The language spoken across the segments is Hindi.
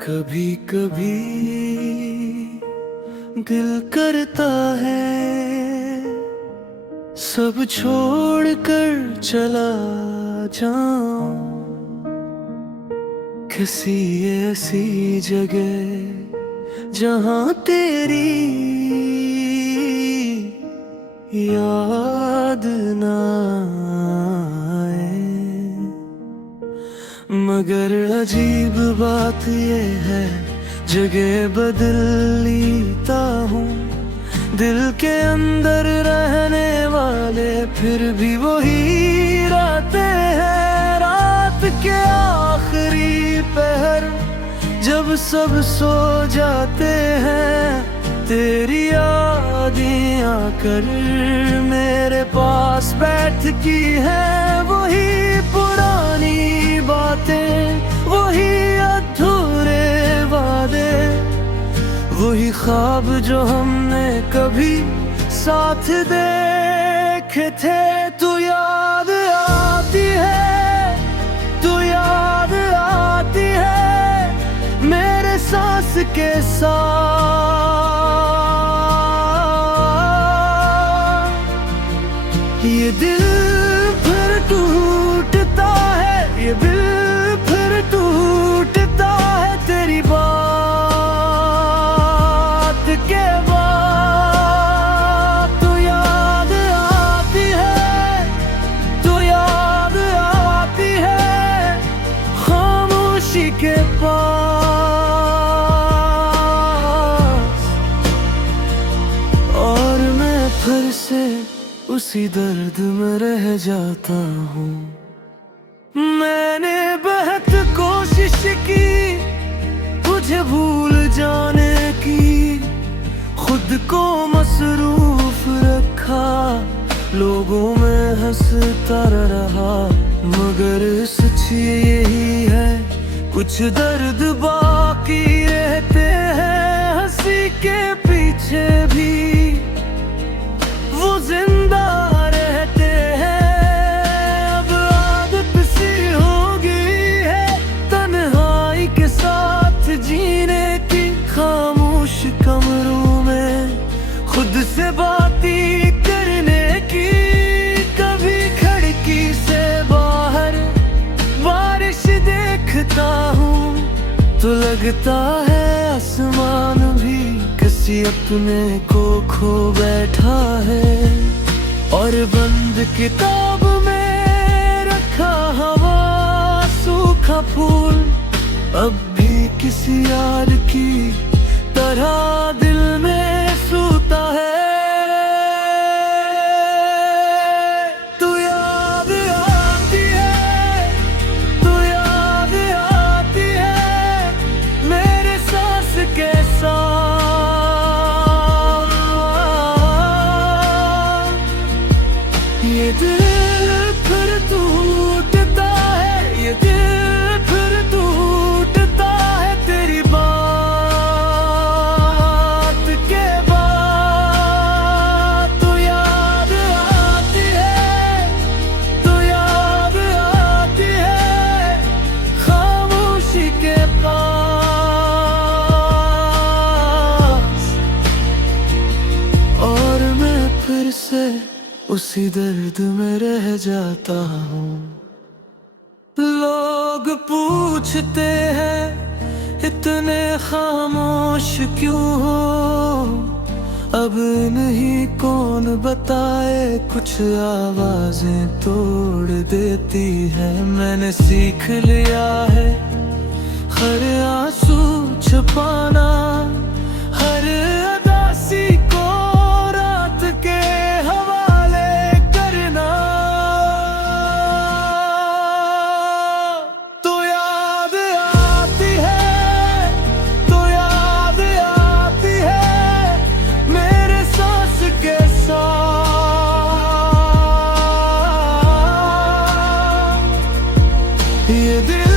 कभी कभी दिल करता है सब छोड़ कर चला जाऊं किसी ऐसी जगह जहां तेरी याद ना आए। मगर अजीब बात ये है जगह बदल लेता हूँ, दिल के अंदर रहने वाले फिर भी वही रातें हैं। रात के आखिरी पहर जब सब सो जाते हैं, तेरी यादें आकर मेरे पास बैठती है। वही पुरानी बातें, वही अधूरे वादे, वही ख्वाब जो हमने कभी साथ देखे थे। तू याद आती है, तू याद आती है मेरे सांस के साथ। ये दिल फिर टूटता है, ये दिल फिर टूटता है तेरी बात के बाद। तू याद आती है, तू याद आती है खामोशी के पास। और मैं फिर से उसी दर्द में रह जाता हूँ। मैंने बहुत कोशिश की तुझे भूल जाने की, खुद को मसरूफ रखा, लोगों में हंसता रहा। मगर सच यही है कुछ दर्द बाकी रहते हैं, हंसी के पीछे भी वो जिंदा रहते हैं। अब आदत सी हो गई है तन्हाई के साथ जीने की, खामोश कमरों में खुद से बातें करने की। कभी खिड़की से बाहर बारिश देखता हूँ तो लगता है आसमान भी किसी अपने को खो बैठा है। और बंद किताब में रखा हवा सूखा फूल अब भी किसी यार की तरह दिल में सूता है। तू याद आती है, तू याद आती है मेरे सांस के साथ। ये दिल फिर टूटता है, ये दिल फिर टूटता है तेरी बात के बाद। तू याद आती है, तू याद आती है खामोशी के पास। और मैं फिर से उसी दर्द में रह जाता हूँ। लोग पूछते हैं इतने खामोश क्यों हो, अब नहीं कौन बताए कुछ आवाजें तोड़ देती है। मैंने सीख लिया है हर आंसू छुपाना, हर अदासी को रात के हवाले करना। तो याद आती है, तो याद आती है मेरे सांस के साथ। ये दिल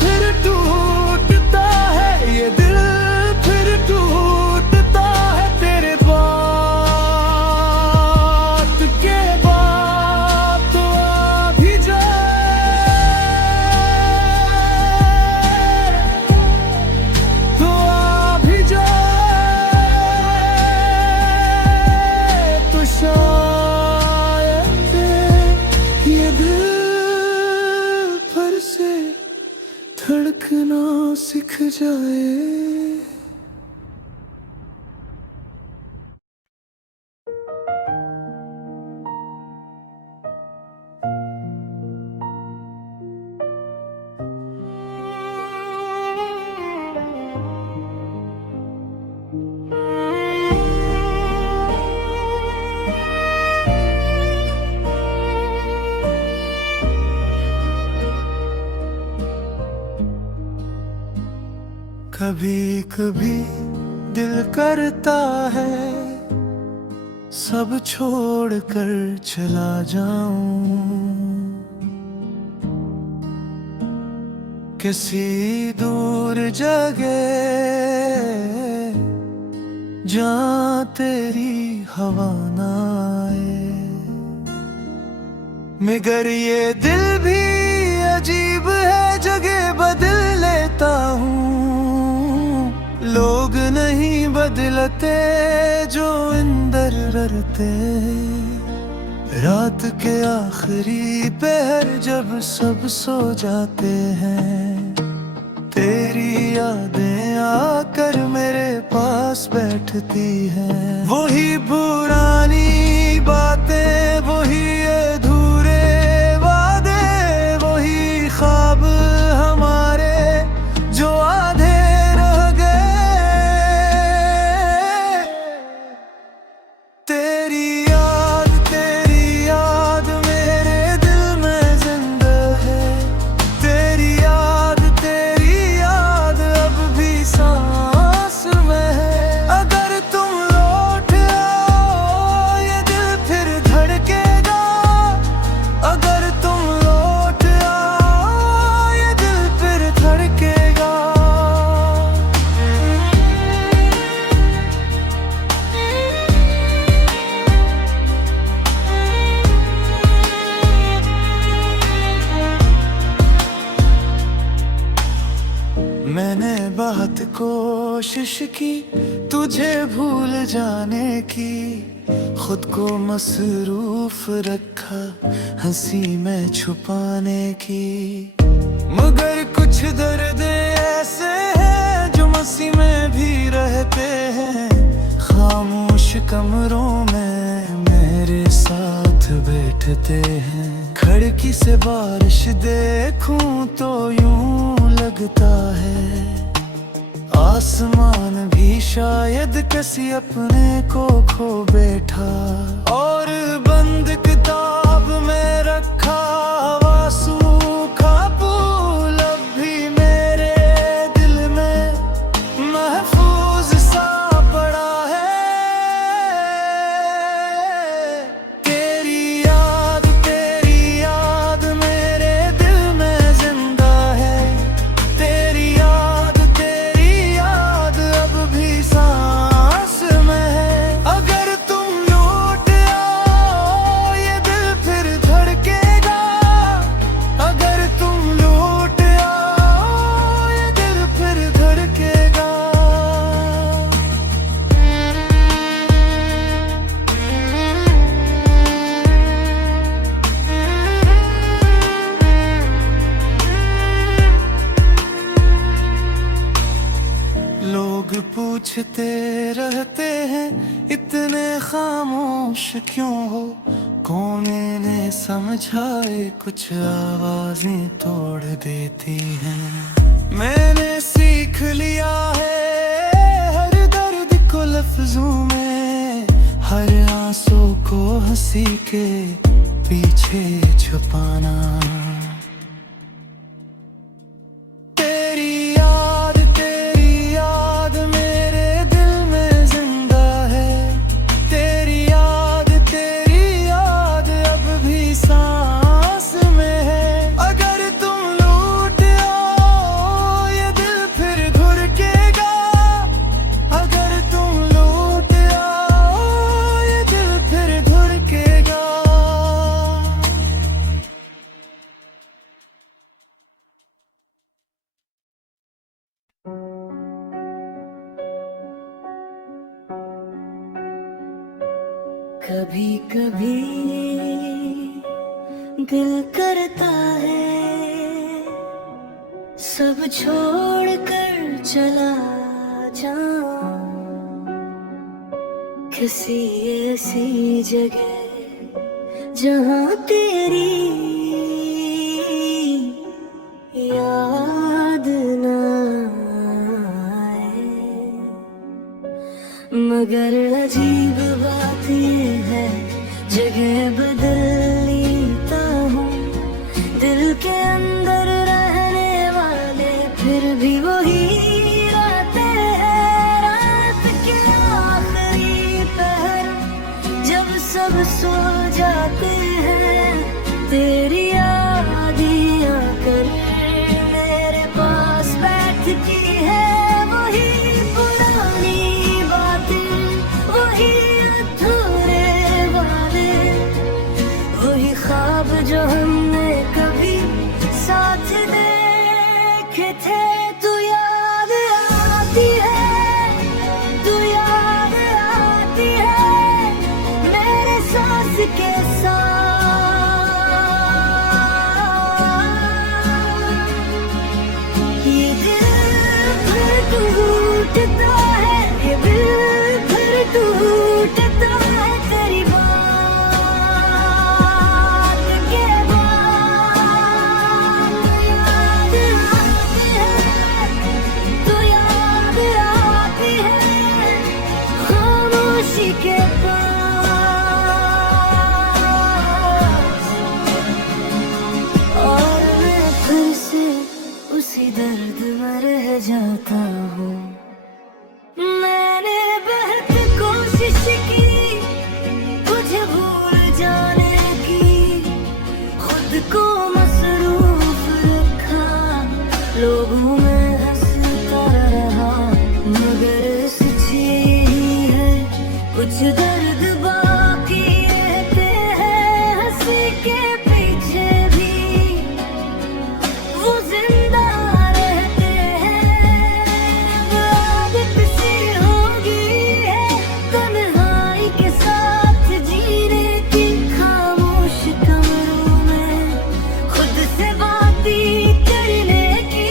फिर टूटता है, ये दिल फिर सीख जाए। कभी कभी दिल करता है सब छोड़ कर चला जाऊं, किसी दूर जगह जहाँ तेरी हवा ना आए। मगर ये दिल भी अजीब है, जगह बदल लेता हूँ। लोग नहीं बदलते जो अंदर डरते। रात के आखिरी पहर जब सब सो जाते हैं, तेरी यादें आकर मेरे पास बैठती हैं। वही पुरानी बातें, वही अधूरे वादे, वही ख्वाब हमारे जो आधे रह गए। तेरी याद मेरे दिल में जिंदा है। तेरी याद अब भी सांस में है। अगर तुम लौट आओ ये दिल फिर धड़केगा। अगर तुम लौट आओ ये दिल फिर धड़केगा। मैंने बहुत कोशिश की तुझे भूल जाने की, खुद को मसरूफ रखा हंसी में छुपाने की। मगर कुछ दर्द ऐसे हैं जो मस्ती में भी रहते हैं। खामोश कमरों में मेरे साथ बैठते हैं। खिड़की से बारिश देखूं तो यूं लगता है आसमान भी शायद किसी अपने को खो बैठा। और बंद किताब में रखा हुआ सूखा फूल अब भी मेरे दिल में महफूज सा पड़ा है। तेरी याद मेरे दिल में जिंदा है। तेरी याद अब भी सांस में है। अगर तुम लौट आओ ये दिल फिर धड़केगा। अगर तुम लौट आओ ये दिल फिर धड़केगा। लोग पूछते रहते हैं इतने खामोश क्यों हो। कौन इन्हें समझाए, कुछ आवाजें तोड़ देती हैं। मैंने सीख लिया है हर दर्द को लफ्जों में, हर आंसू को हंसी के पीछे छुपाना। कभी कभी दिल करता है सब छोड़ कर चला जाऊं किसी ऐसी जगह जहाँ तेरी याद ना आए। मगर अजीब बात ये है जगह बदल लेता हूँ, दिल के अंदर रहने वाले फिर भी वही रहते हैं। रात के आखिरी पहर जब सब सो जाते हैं, तेरी याद ही आकर मेरे पास बैठती है। वही पुरानी बातें, वही अधूरे वादे, वही ख्वाब जो हमने कभी साथ देखे थे। तू याद आती है, तू याद आती है मेरे सांस के साथ। ये दिल फिर टूटता है, ये दिल फिर टूटता है तेरी बात के बाद। याद आती है, तू याद आती है खामोशी के पास। और मैं फिर से उसी दर्द में रह जाता हूँ। मैंने बेहद कोशिश की तुझे भूल जाने की, खुद को मसरूफ रखा, लोगों में हंसता रहा, मगर सच्ची ही है कुछ दर्द बाकी रहते हैं। हंसी के पीछे भी वो जिंदा रहते हैं। आदत सी होगी है तन्हाई के साथ जीने की, खामोश कमरों में खुद से बातें करने की।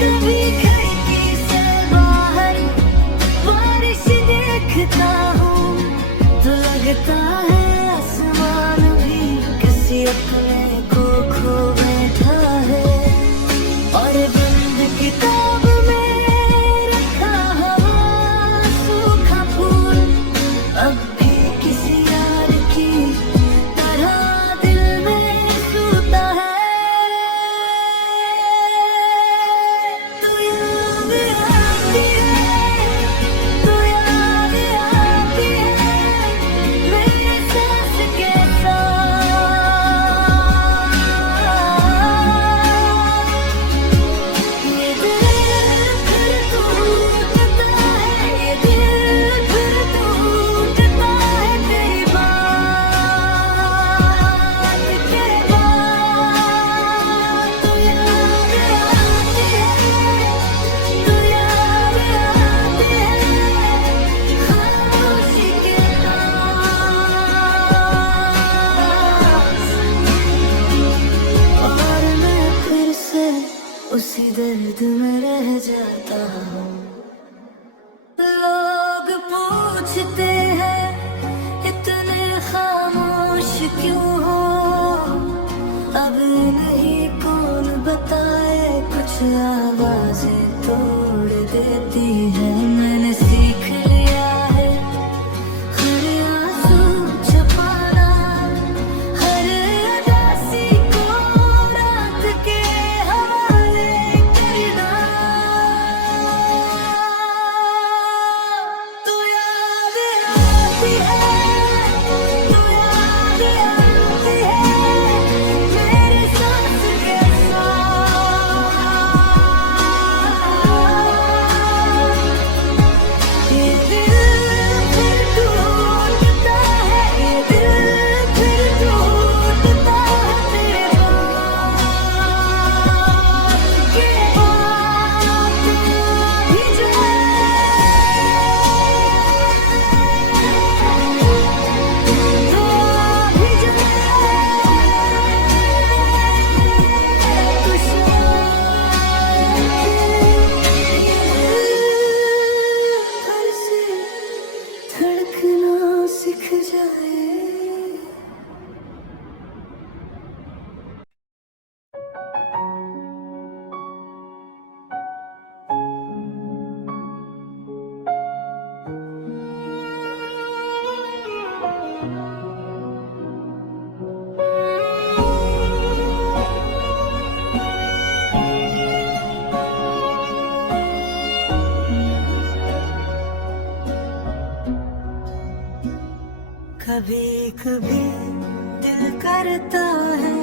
कभी खिड़की से बाहर बारिश देखता हूँ तो लगता है आसमान भी किसी अपने को खो बैठा है। और बंद किताब में रखा हुआ सूखा फूल अब भी किसी यार की तरह दिल में सूता है। तू याद आती है, तू याद आती है मेरे सांस के साथ। ये दिल फिर टूटता है, ये दिल फिर टूटता है तेरी बात के बाद। तू याद आती है, तू याद आती है खामोशी के पास। और मैं फिर से उसी दर्द में रह जाता हूँ। लोग पूछते हैं इतने खामोश क्यों हो, अब नहीं कौन बताए कुछ आवाजें तोड़ देती है। मैंने सीख लिया है हर आंसू छुपाना, हर उदासी को रात के हवाले करना। कभी दिल करता है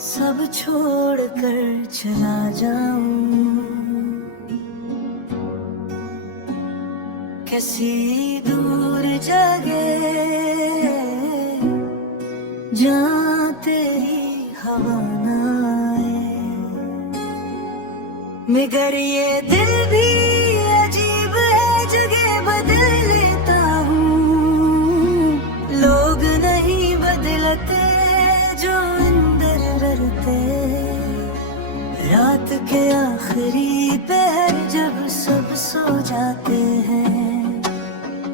सब छोड़ कर चला जाऊं, किसी दूर जगह जहाँ तेरी हवा ना आए। मगर ये दिल भी अजीब है, जगह बदल लेता हूँ। लोग नहीं बदलते जो अंदर डरते। रात के आखिरी पहर जब सब सो जाते हैं,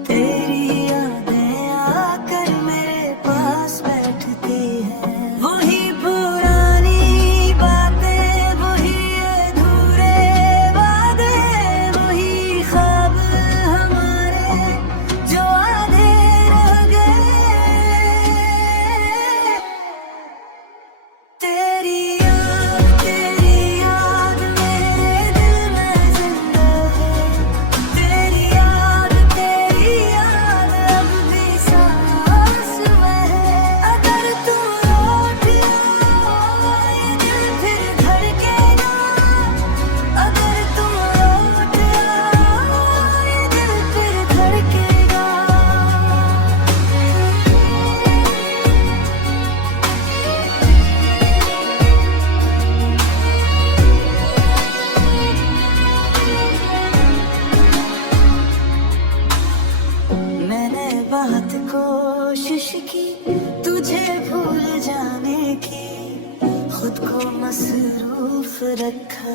तेरी यादें आकर मेरे पास बैठती हैं। वही पुरानी बातें, वही अधूरे वादे, वही ख्वाब हमारे जो आधे रह गए। तेरी याद मेरे दिल में जिंदा है। तेरी याद अब भी सांस में है। अगर तू लौट आए ये दिल फिर धड़केगा। अगर तू लौट आए ये दिल फिर धड़केगा। मैंने बहुत कोशिश की तुझे भूल जाने की, खुद को मसरूफ रखा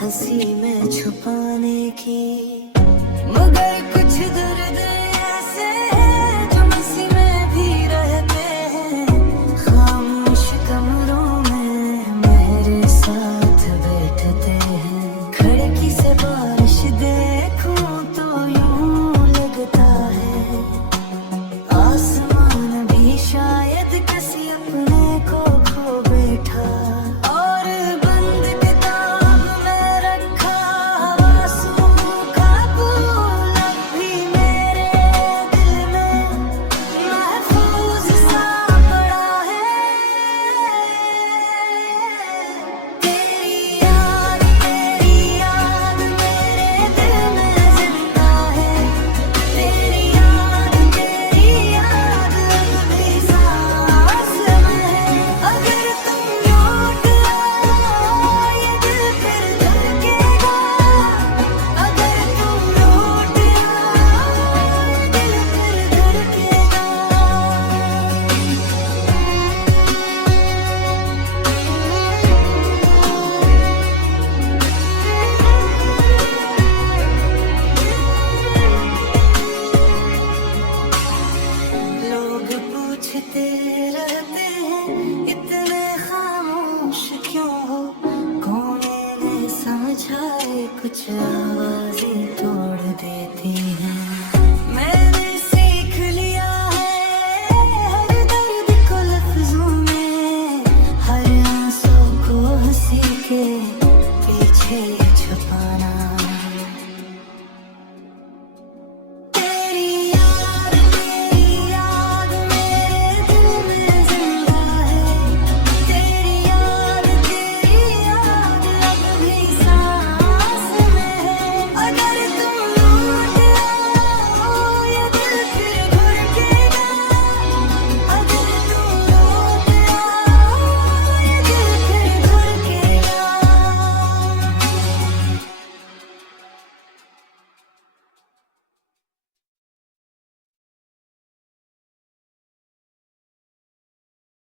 हंसी में छुपाने की। मगर कुछ दर्द ऐसे हैं जो हंसी में भी रहते हैं। खामोश कमरों में मेरे साथ बैठते हैं। खिड़की से बारिश देखूं तो यूं लगता है आसमान भी शायद किसी अपने को खो बैठा। और बंद किताब में रखा आंसू का फूल अब भी मेरे दिल में महफूज सा पड़ा है। तेरी याद मेरे दिल में जिंदा है। तेरी याद अब भी सांस में है। अगर तुम लौट आओ ये दिल फिर धड़केगा। अगर तुम लौट आओ ये दिल फिर धड़केगा। लोग पूछते रहते हैं इतने खामोश क्यों हो। कौन इन्हें समझाए कुछ आवाज